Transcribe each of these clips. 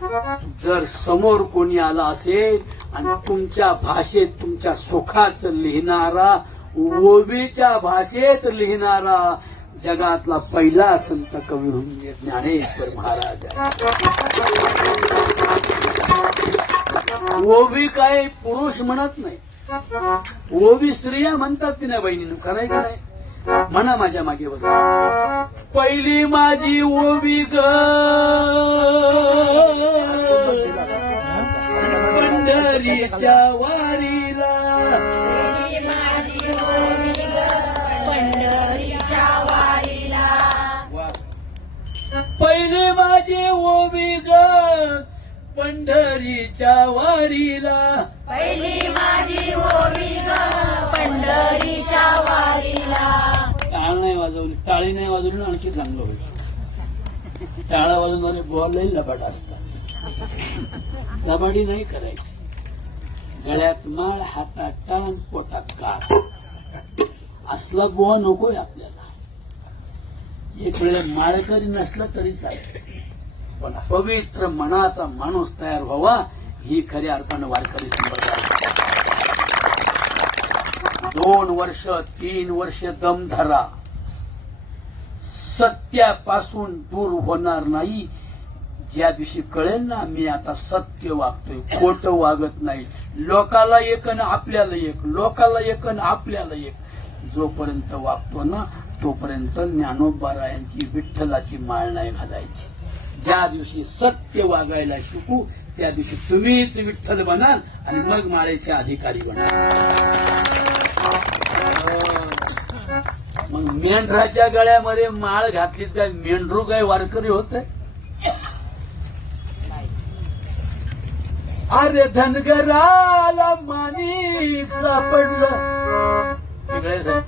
जर समोर कोणी आला असेल आणि तुमच्या भाषेत तुमच्या सुखाचं लिहिणारा, ओबीच्या भाषेत लिहिणारा जगातला पहिला संत कवी म्हणजे ज्ञानेश्वर महाराज आहे. ओबी काय पुरुष म्हणत नाही, ओबी स्त्रिया म्हणतात की नाही बहिणीनं, खरंय की नाही? म्हणा माझ्या मागे बघा. पहिली माझी ओबी ग पंढरीच्या वारीला, पहिली माझी ओबी ग पंढरीच्या वारीला, पहिली माझी ओवी ग पंढरीच्या वारीला. टाळ नाही वाजवली, टाळी नाही वाजवली आणखी चांगलं होईल. टाळा वाजवणारे बोलही लबाड असतात, लबाडी नाही करायची. गळ्यात माळ, हातात टाळ, पोटात काळ, असला बुवा नकोय आपल्याला. एक वेळेला माळकरी नसला तरी चालेल, पण पवित्र मनाचा माणूस तयार व्हावा ही खऱ्या अर्थानं वारकरी संप्रदाय. 2 वर्ष 3 वर्ष दम धरा, सत्यापासून दूर होणार नाही. ज्या दिवशी कळेल ना मी आता सत्य वागतोय, खोटं वागत नाही, लोकाला एक आणि आपल्याला एक, लोकाला एक आणि आपल्याला एक, जोपर्यंत वागतो ना तोपर्यंत ज्ञानोबारायांची विठ्ठलाची माळ नाही घालायची. ज्या दिवशी सत्य वागायला शिकू त्या दिवशी तुम्हीच विठ्ठल बनाल आणि मग माळेचे अधिकारी बनाल. मग मेंढराच्या गळ्यामध्ये माळ घातली काय मेंढरू काय वारकरी होत? अरे धनगराला माणिक सापडलं, वेगळेच आहे.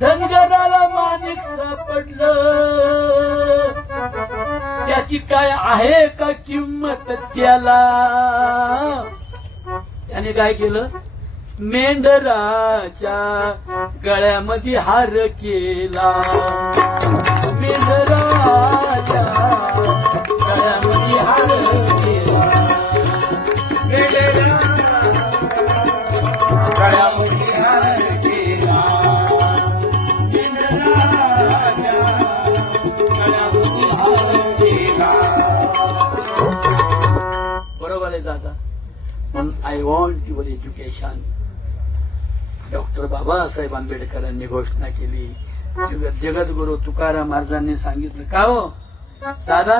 धनगराला माणिक सापडलं, त्याची काय आहे का किंमत त्याला? त्याने काय केलं? मेंढराच्या गळ्यामध्ये हार केला, मेंढराच्या गळ्यामध्ये हार केला, गळ्यामध्ये हार केला, मेंढराच्या गळ्यामध्ये हार केला. बरोबर आहे दादा. म्हणून I want your education. Doctor Babasaheb आंबेडकरांनी घोषणा केली, जगद्गुरु तुकाराम महाराजांनी सांगितलं. का हो दादा,